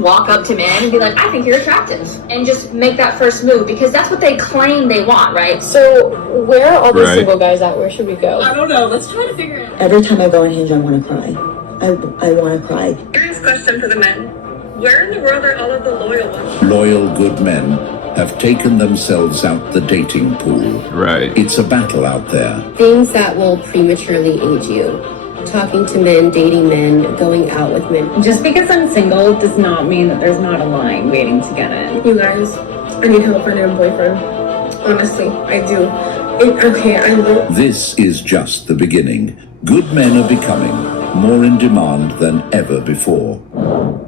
walk up to men and be like, I think you're attractive, and just make that first move, because that's what they claim they want, right? So where are all these single guys at? Where should we go? I don't know. Let's try to figure it out. Every time I go on Hinge, I want to cry. I want to cry. Serious question for the men. Where in the world are all of the loyal ones? Loyal good men have taken themselves out the dating pool. Right. It's a battle out there. Things that will prematurely age you. Talking to men, dating men, going out with men. Just because I'm single does not mean that there's not a line waiting to get in. You guys, I need help finding a boyfriend. Honestly, I do. This is just the beginning. Good men are becoming more in demand than ever before.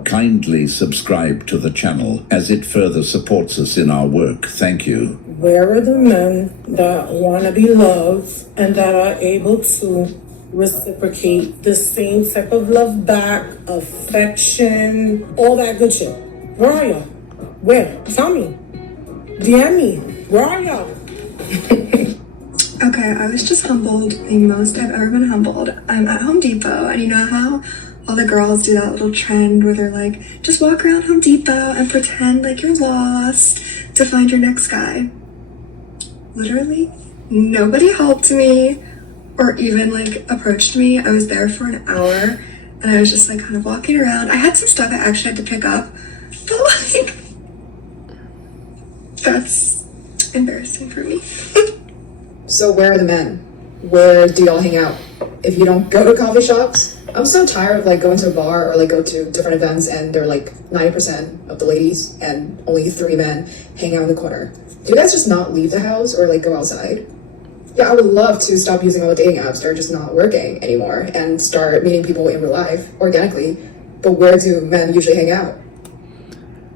Kindly subscribe to the channel as it further supports us in our work. Thank you. Where are the men that want to be loved and that are able to reciprocate the same type of love back, affection, all that good shit? Where are y'all? Where? Tell me. DM me. Where are y'all? Okay, I was just humbled the most I've ever been humbled. I'm at Home Depot, and you know how all the girls do that little trend where they're like, just walk around Home Depot and pretend like you're lost to find your next guy. Literally, nobody helped me or even like approached me. I was there for an hour and I was just like kind of walking around. I had some stuff I actually had to pick up, but like, that's embarrassing for me. So where are the men? Where do y'all hang out? If you don't go to coffee shops, I'm so tired of like going to a bar or like go to different events and they're like 90% of the ladies and only 3 men hang out in the corner. Do you guys just not leave the house or like go outside? Yeah, I would love to stop using all the dating apps that are just not working anymore and start meeting people in real life organically. But where do men usually hang out?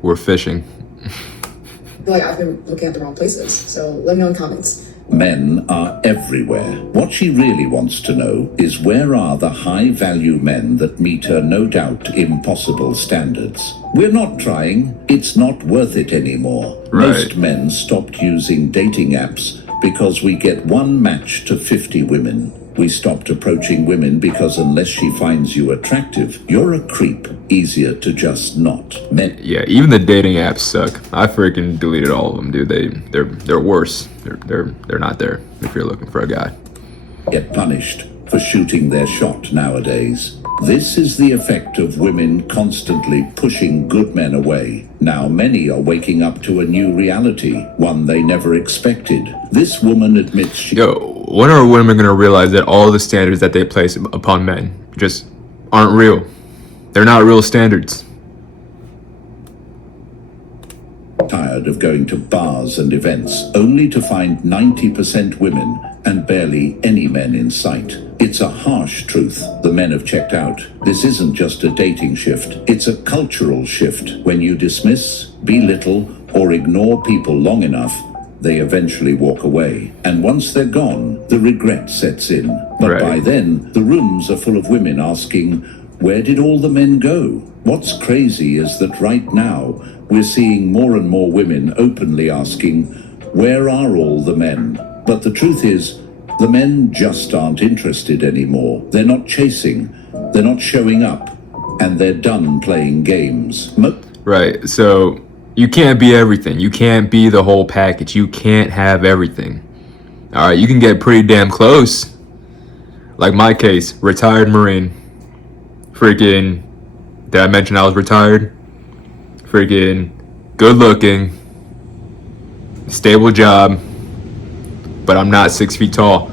We're fishing. I feel like I've been looking at the wrong places. So let me know in comments. Men are everywhere. What she really wants to know is where are the high-value men that meet her no doubt impossible standards. We're not trying. It's not worth it anymore. Right. Most men stopped using dating apps because we get one match to 50 women. We stopped approaching women because unless she finds you attractive, you're a creep. Easier to just not. Men. Yeah, even the dating apps suck. I freaking deleted all of them, dude. They're worse. They're not there if you're looking for a guy. Get punished for shooting their shot nowadays. This is the effect of women constantly pushing good men away. Now many are waking up to a new reality, one they never expected. This woman admits she... Yo, when are women gonna realize that all the standards that they place upon men just aren't real? They're not real standards. Tired of going to bars and events only to find 90% women and barely any men in sight. It's a harsh truth. The men have checked out. This isn't just a dating shift. It's a cultural shift. When you dismiss, belittle, or ignore people long enough, they eventually walk away. And once they're gone, the regret sets in. But by then, the rooms are full of women asking, where did all the men go? What's crazy is that right now, we're seeing more and more women openly asking, where are all the men? But the truth is, the men just aren't interested anymore. They're not chasing, they're not showing up, and they're done playing games. Right, so you can't be everything. You can't be the whole package. You can't have everything. All right, you can get pretty damn close. Like my case, retired Marine. Freaking, did I mention I was retired? Freaking good looking, stable job, but I'm not 6 feet tall.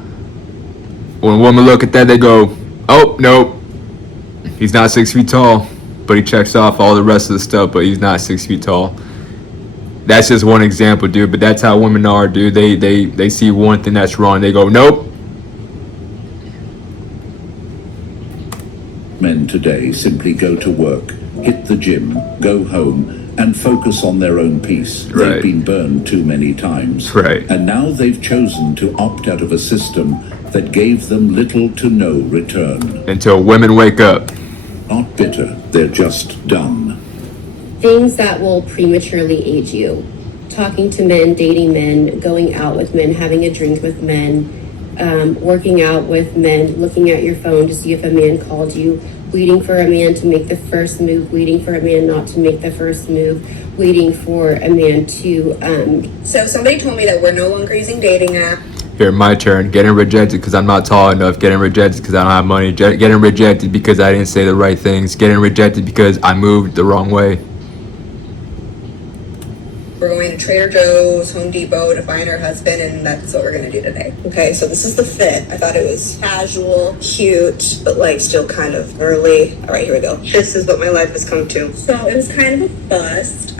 When women look at that, they go, oh, nope, he's not 6 feet tall, but he checks off all the rest of the stuff, but he's not 6 feet tall. That's just one example, dude, but that's how women are, dude. They see one thing that's wrong, they go, nope. Men today simply go to work, hit the gym, go home, and focus on their own peace. Right. They've been burned too many times. Right. And now they've chosen to opt out of a system that gave them little to no return. Until women wake up. Not bitter, they're just done. Things that will prematurely age you. Talking to men, dating men, going out with men, having a drink with men, working out with men, looking at your phone to see if a man called you, waiting for a man to make the first move, waiting for a man not to make the first move, waiting for a man to So somebody told me that we're no longer using dating apps. Here, my turn. Getting rejected because I'm not tall enough. Getting rejected because I don't have money. Getting rejected because I didn't say the right things. Getting rejected because I moved the wrong way. We're going to Trader Joe's, Home Depot to find our husband, and that's what we're gonna do today. Okay, so this is the fit. I thought it was casual, cute, but like still kind of early. All right, here we go. This is what my life has come to. So it was kind of a bust.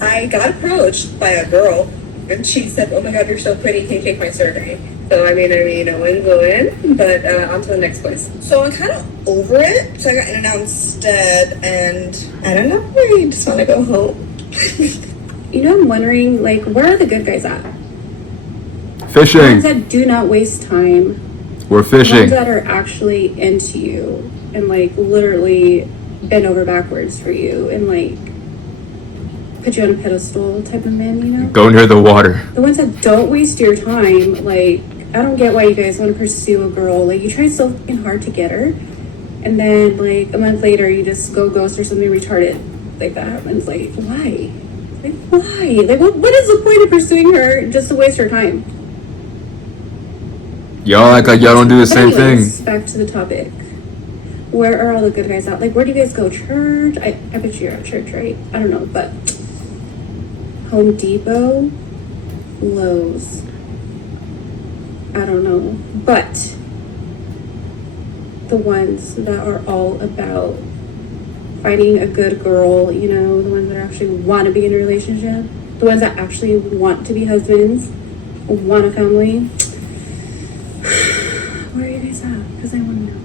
I got approached by a girl, and she said, "Oh my God, you're so pretty. Can you take my survey?" So I mean, win, go in, but on to the next place. So I'm kind of over it. So I got in and out instead, and I don't know. I just want to go home. You know, I'm wondering, like, where are the good guys at? Fishing. The ones that do not waste time. We're The fishing. ones that are actually into you and, like, literally bend over backwards for you and, like, put you on a pedestal type of man, you know? Go near the water. The ones that don't waste your time, like, I don't get why you guys want to pursue a girl. Like, you try so fucking hard to get her, and then, like, a month later, you just go ghost or something retarded like that happens. Like, why? Like, why? Like, what is the point of pursuing her just to waste her time? Y'all act like y'all don't do the same Anyways, thing. back to the topic. Where are all the good guys at? Like, where do you guys go? Church? I bet you're at church, right? I don't know, but Home Depot, Lowe's. I don't know, but the ones that are all about finding a good girl, you know, the ones that actually want to be in a relationship, the ones that actually want to be husbands, want a family. Where are you guys at? Because I want to know.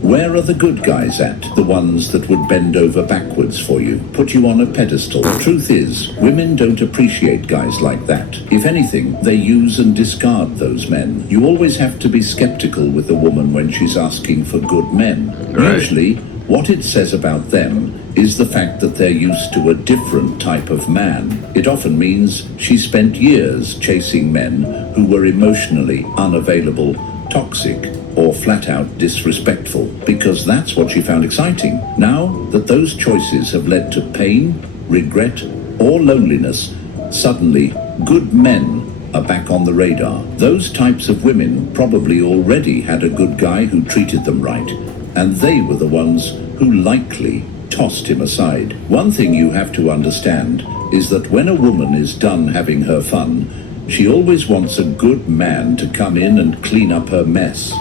Where are the good guys at? The ones that would bend over backwards for you, put you on a pedestal. Truth is, women don't appreciate guys like that. If anything, they use and discard those men. You always have to be skeptical with a woman when she's asking for good men. Right. Usually, what it says about them is the fact that they're used to a different type of man. It often means she spent years chasing men who were emotionally unavailable, toxic, or flat out disrespectful, because that's what she found exciting. Now that those choices have led to pain, regret, or loneliness, suddenly good men are back on the radar. Those types of women probably already had a good guy who treated them right, and they were the ones who likely tossed him aside. One thing you have to understand is that when a woman is done having her fun, she always wants a good man to come in and clean up her mess.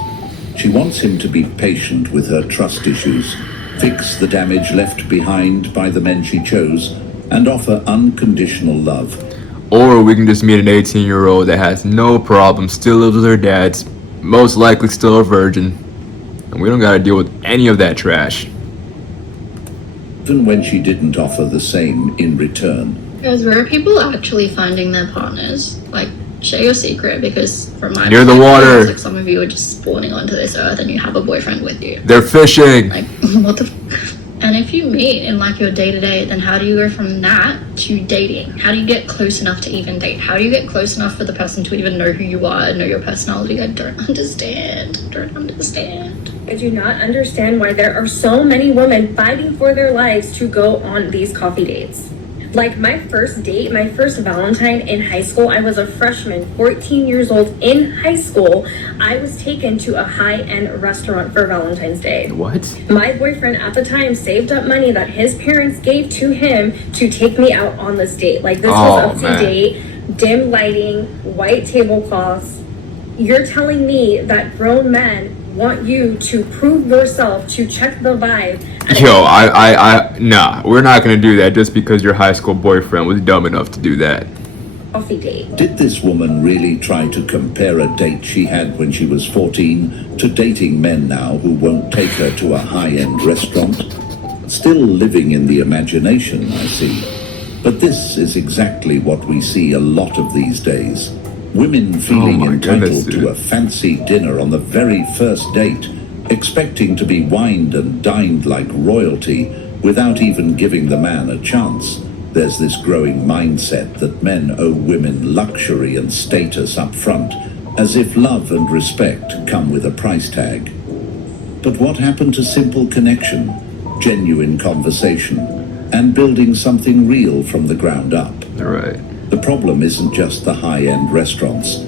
She wants him to be patient with her trust issues, fix the damage left behind by the men she chose, and offer unconditional love. Or we can just meet an 18-year-old that has no problem, still lives with her dad's, most likely still a virgin, and we don't gotta deal with any of that trash. Even when she didn't offer the same in return. Guys, where are people actually finding their partners? Like, share your secret, because from my Near the perspective, water. it's like some of you are just spawning onto this earth and you have a boyfriend with you. They're fishing. Like, what the f-? And if you meet in like your day-to-day, then how do you go from that to dating? How do you get close enough to even date? How do you get close enough for the person to even know who you are, know your personality? I don't understand. I do not understand why there are so many women fighting for their lives to go on these coffee dates. Like my first date, my first Valentine in high school, I was a freshman, 14 years old in high school. I was taken to a high-end restaurant for Valentine's Day. What? My boyfriend at the time saved up money that his parents gave to him to take me out on this date. Like this was a date, dim lighting, white tablecloths. You're telling me that grown men want you to prove yourself, to check the vibe. Yo, nah, we're not gonna do that just because your high school boyfriend was dumb enough to do that. Coffee date. Did this woman really try to compare a date she had when she was 14 to dating men now who won't take her to a high-end restaurant? Still living in the imagination, I see. But this is exactly what we see a lot of these days. Women feeling entitled to a fancy dinner on the very first date, expecting to be wined and dined like royalty without even giving the man a chance. There's this growing mindset that men owe women luxury and status up front, as if love and respect come with a price tag. But what happened to simple connection, genuine conversation, and building something real from the ground up? Right. The problem isn't just the high-end restaurants.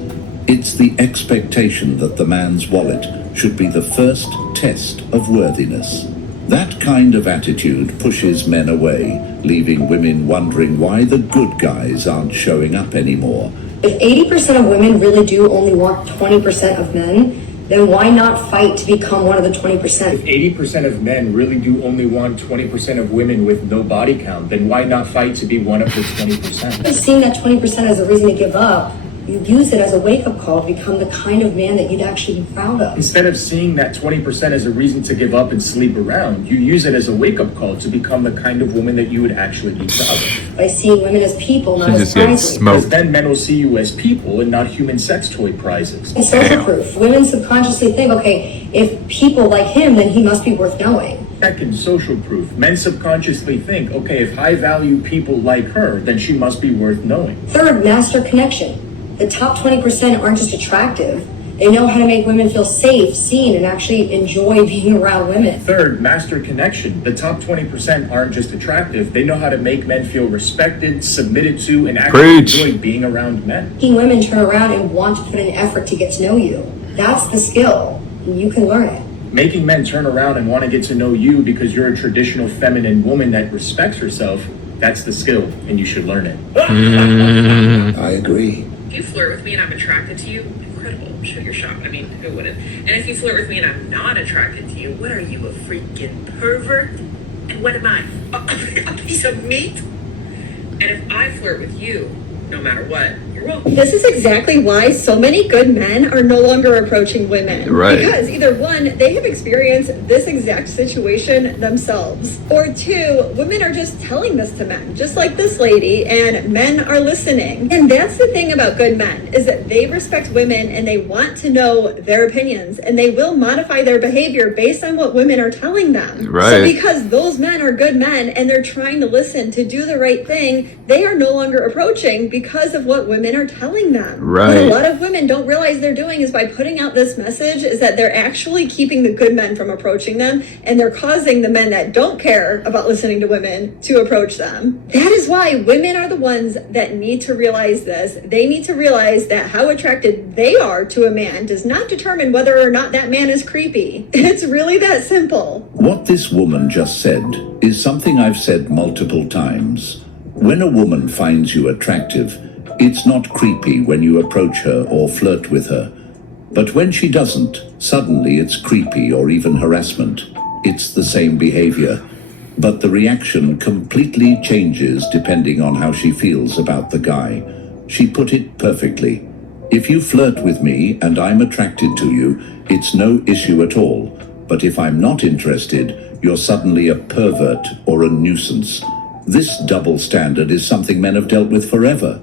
It's the expectation that the man's wallet should be the first test of worthiness. That kind of attitude pushes men away, leaving women wondering why the good guys aren't showing up anymore. If 80% of women really do only want 20% of men, then why not fight to become one of the 20%? If 80% of men really do only want 20% of women with no body count, then why not fight to be one of the 20%? Seeing that 20% as a reason to give up, you use it as a wake-up call to become the kind of man that you'd actually be proud of. Instead of seeing that 20% as a reason to give up and sleep around, you use it as a wake-up call to become the kind of woman that you would actually be proud of. By seeing women as people, not as prizes. Because then men will see you as people and not human sex toy prizes. It's social proof. Women subconsciously think, okay, if people like him, then he must be worth knowing. Second, social proof. Men subconsciously think, okay, if high-value people like her, then she must be worth knowing. Third, master connection. The top 20% aren't just attractive. They know how to make women feel safe, seen, and actually enjoy being around women. Third, master connection. The top 20% aren't just attractive. They know how to make men feel respected, submitted to, and actually enjoy being around men. Making women turn around and want to put in effort to get to know you. That's the skill, and you can learn it. Making men turn around and want to get to know you because you're a traditional feminine woman that respects herself, that's the skill, and you should learn it. I agree. If you flirt with me and I'm attracted to you, incredible, shoot your shot. I mean, who wouldn't? And if you flirt with me and I'm not attracted to you, what are you, a freaking pervert? And what am I? A piece of meat? And if I flirt with you, no matter what, you're welcome. This is exactly why so many good men are no longer approaching women. Right. Because either one, they have experienced this exact situation themselves. Or two, women are just telling this to men, just like this lady, and men are listening. And that's the thing about good men, is that they respect women and they want to know their opinions, and they will modify their behavior based on what women are telling them. Right. So because those men are good men and they're trying to listen to do the right thing, they are no longer approaching because of what women are telling them. Right. What a lot of women don't realize they're doing is by putting out this message is that they're actually keeping the good men from approaching them, and they're causing the men that don't care about listening to women to approach them. That is why women are the ones that need to realize this. They need to realize that how attracted they are to a man does not determine whether or not that man is creepy. It's really that simple. What this woman just said is something I've said multiple times. When a woman finds you attractive, it's not creepy when you approach her or flirt with her. But when she doesn't, suddenly it's creepy or even harassment. It's the same behavior, but the reaction completely changes depending on how she feels about the guy. She put it perfectly. If you flirt with me and I'm attracted to you, it's no issue at all. But if I'm not interested, you're suddenly a pervert or a nuisance. This double standard is something men have dealt with forever.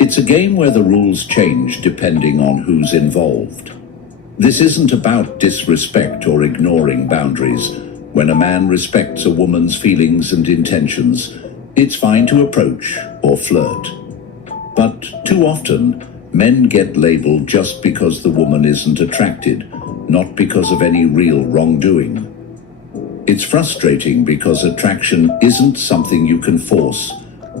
It's a game where the rules change depending on who's involved. This isn't about disrespect or ignoring boundaries. When a man respects a woman's feelings and intentions, it's fine to approach or flirt. But too often, men get labeled just because the woman isn't attracted, not because of any real wrongdoing. It's frustrating because attraction isn't something you can force,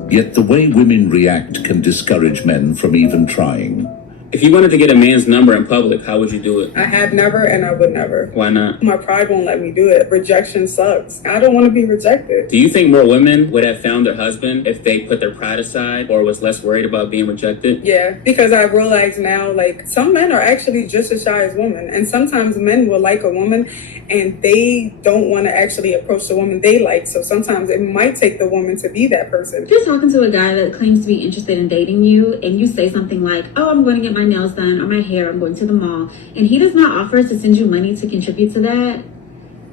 yet the way women react can discourage men from even trying. If you wanted to get a man's number in public, how would you do it? I have never and I would never. Why not? My pride won't let me do it. Rejection sucks. I don't want to be rejected. Do you think more women would have found their husband if they put their pride aside or was less worried about being rejected? Yeah, because I realize now, like, some men are actually just as shy as women. And sometimes men will like a woman and they don't want to actually approach the woman they like. So sometimes it might take the woman to be that person. If you're talking to a guy that claims to be interested in dating you and you say something like, oh, I'm going to get my nails done or my hair, I'm going to the mall, and he does not offer to send you money to contribute to that,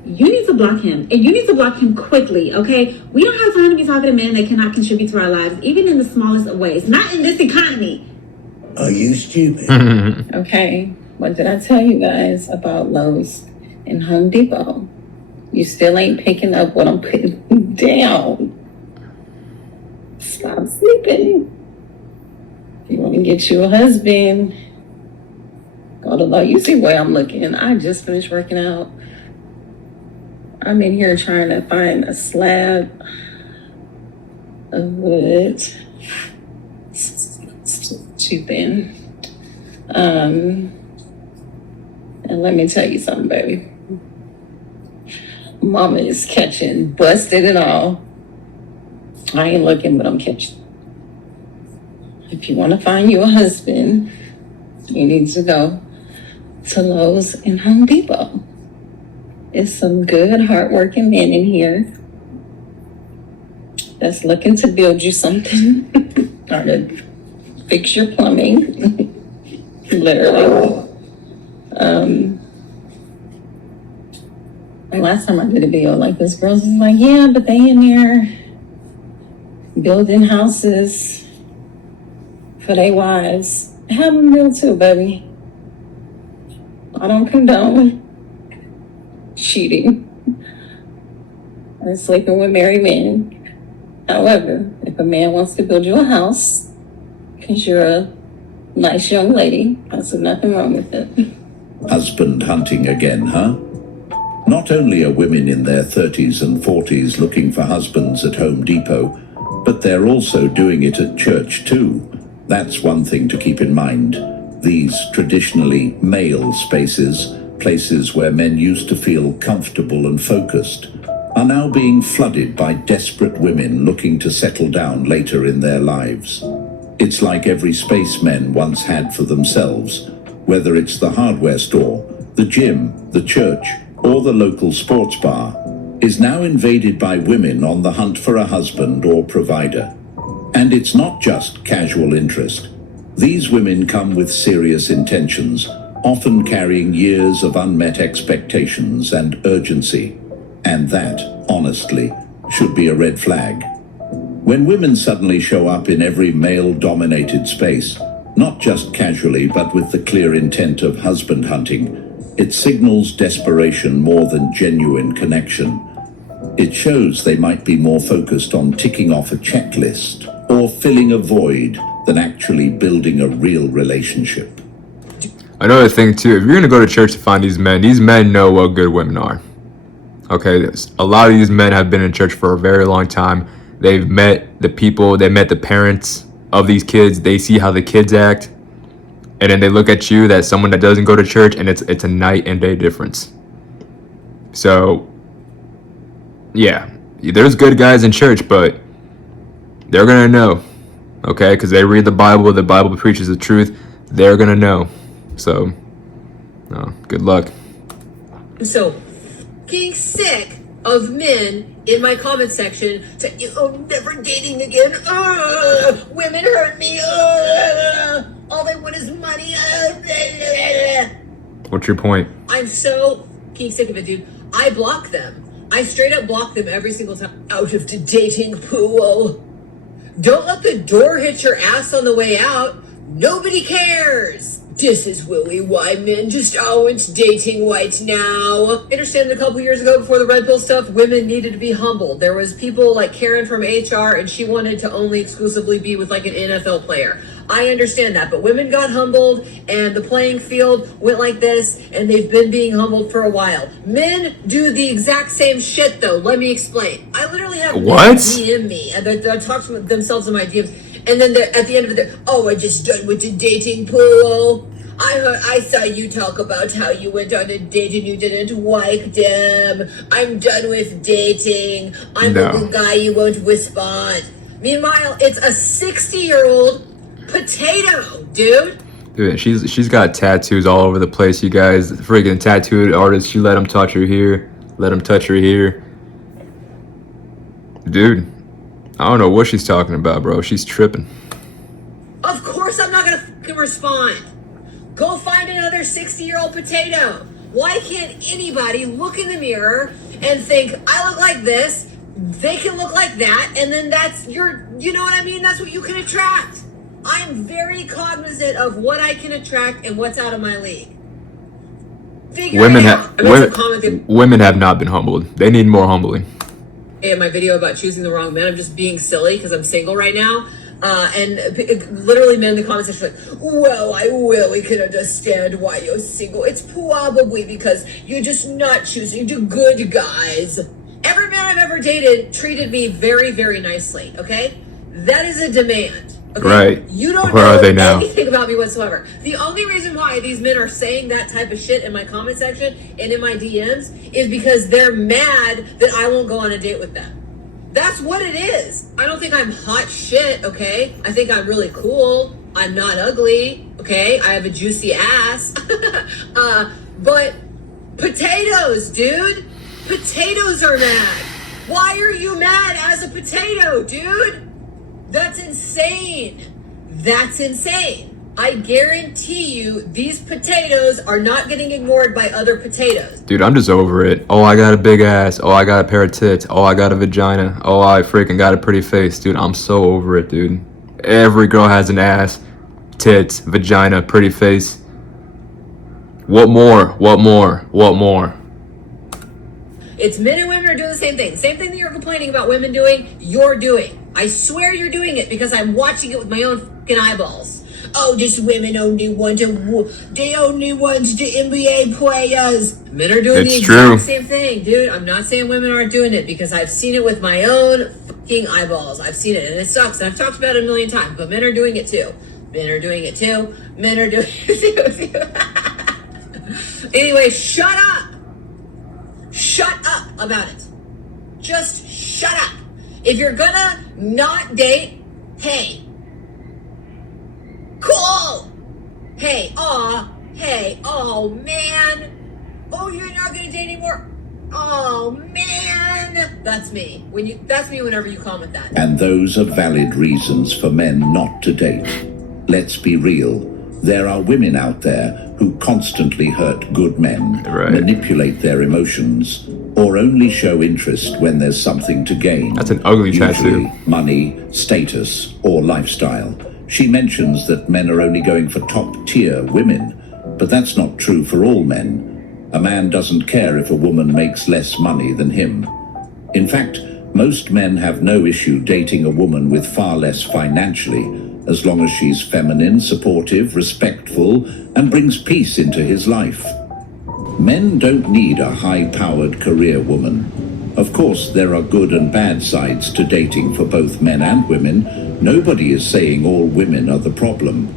you need to block him, and you need to block him quickly, okay? We don't have time to be talking to men that cannot contribute to our lives, even in the smallest of ways. Not in this economy. Are you stupid? Okay, what did I tell you guys about Lowe's and Home Depot? You still ain't picking up what I'm putting down. Stop sleeping. If you want to get you a husband, Although you see where I'm looking, I just finished working out. I'm in here trying to find a slab of wood. It's too thin. And let me tell you something, baby. Mama is catching, busted and all. I ain't looking, but I'm catching. If you want to find you a husband, you need to go to Lowe's and Home Depot. It's some good, hardworking men in here that's looking to build you something or to fix your plumbing, literally. Last time I did a video like this, girls was like, yeah, but they in there building houses for their wives. Have them build too, baby. I don't condone cheating or sleeping with married men. However, if a man wants to build you a house because you're a nice young lady, there's nothing wrong with it. Husband hunting again, huh? Not only are women in their 30s and 40s looking for husbands at Home Depot, but they're also doing it at church too. That's one thing to keep in mind. These traditionally male spaces, places where men used to feel comfortable and focused, are now being flooded by desperate women looking to settle down later in their lives. It's like every space men once had for themselves, whether it's the hardware store, the gym, the church, or the local sports bar, is now invaded by women on the hunt for a husband or provider. And it's not just casual interest. These women come with serious intentions, often carrying years of unmet expectations and urgency. And that, honestly, should be a red flag. When women suddenly show up in every male-dominated space, not just casually but with the clear intent of husband hunting, it signals desperation more than genuine connection. It shows they might be more focused on ticking off a checklist or filling a void than actually building a real relationship. Another thing too, if you're gonna go to church to find these men know what good women are. Okay, a lot of these men have been in church for a very long time. They've met the people, they met the parents of these kids. They see how the kids act, and then they look at you, that's someone that doesn't go to church, and it's a night and day difference. So, yeah, there's good guys in church, but they're gonna know, okay? Because they read the Bible preaches the truth. They're gonna know. So, good luck. So, getting sick of men in my comment section saying, "Oh, never dating again. Women hurt me. All they want is money." What's your point? I'm so getting sick of it, dude. I block them. I straight up block them every single time. Out of the dating pool. Don't let the door hit your ass on the way out. Nobody cares. This is Willie why men just aren't dating right now. I understand a couple years ago before the red pill stuff, women needed to be humbled. There was people like Karen from HR and she wanted to only exclusively be with like an NFL player. I understand that, but women got humbled and the playing field went like this and they've been being humbled for a while. Men do the exact same shit though. Let me explain. I literally have men DM me and they talk to themselves in my DMs. And then at the end of it, "Oh, I just done with the dating pool. I saw you talk about how you went on a date and you didn't like them. I'm done with dating. I'm a good guy, you won't respond." Meanwhile, it's a 60-year-old potato, dude. Dude, she's got tattoos all over the place, you guys. The freaking tattooed artist, she let him touch her here, let him touch her here. Dude, I don't know what she's talking about, bro. She's tripping. Of course I'm not gonna fucking respond. Go find another 60-year-old potato. Why can't anybody look in the mirror and think, I look like this, they can look like that, and then that's your, you know what I mean? That's what you can attract. I'm very cognizant of what I can attract and what's out of my league. Women have not been humbled. They need more humbling. In my video about choosing the wrong man, I'm just being silly because I'm single right now. And literally men in the comments section like, well, I really can understand why you're single. It's probably because you're just not choosing the good guys. Every man I've ever dated treated me very, very nicely, okay? That is a demand. Okay? Right. You don't Where know are they now? anything about me whatsoever. The only reason why these men are saying that type of shit in my comment section and in my DMs is because they're mad that I won't go on a date with them. That's what it is. I don't think I'm hot shit, okay? I think I'm really cool. I'm not ugly, okay? I have a juicy ass. But potatoes, dude. Potatoes are mad. Why are you mad as a potato, dude? That's insane. That's insane. I guarantee you these potatoes are not getting ignored by other potatoes. Dude, I'm just over it. Oh, I got a big ass. Oh, I got a pair of tits. Oh, I got a vagina. Oh, I freaking got a pretty face. Dude, I'm so over it, dude. Every girl has an ass, tits, vagina, pretty face. What more? What more? What more? It's men and women are doing the same thing. Same thing that you're complaining about women doing, you're doing. I swear you're doing it because I'm watching it with my own fucking eyeballs. Oh, just women only want to, they only want the NBA players. Men are doing the exact same thing, dude. I'm not saying women aren't doing it because I've seen it with my own fucking eyeballs. I've seen it and it sucks. And I've talked about it a million times, but men are doing it too. Men are doing it too. Men are doing it too. Anyway, shut up. Shut up about it. Just shut up. If you're gonna not date, hey. Cool. Hey, oh man. Oh, you're not gonna date anymore. Oh man. That's me. That's me whenever you comment that. And those are valid reasons for men not to date. Let's be real. There are women out there who constantly hurt good men, manipulate their emotions, or only show interest when there's something to gain. That's an ugly tattoo. Money, status, or lifestyle. She mentions that men are only going for top-tier women, but that's not true for all men. A man doesn't care if a woman makes less money than him. In fact, most men have no issue dating a woman with far less financially, as long as she's feminine, supportive, respectful, and brings peace into his life. Men don't need a high-powered career woman. Of course, there are good and bad sides to dating for both men and women. Nobody is saying all women are the problem.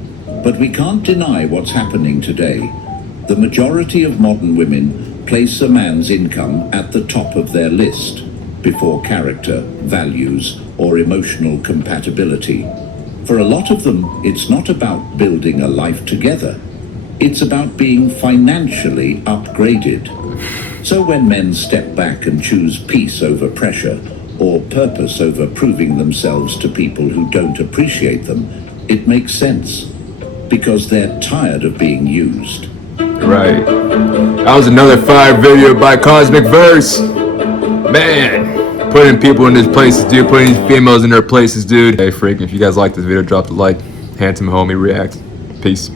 But we can't deny what's happening today. The majority of modern women place a man's income at the top of their list, before character, values, or emotional compatibility. For a lot of them, it's not about building a life together. It's about being financially upgraded. So when men step back and choose peace over pressure, or purpose over proving themselves to people who don't appreciate them, it makes sense. Because they're tired of being used. Right. That was another fire video by Kozmicverse. Man. Putting people in their places, dude. Putting these females in their places, dude. Hey, freaking, if you guys like this video, drop a like. HandsomeHomieReacts. Peace.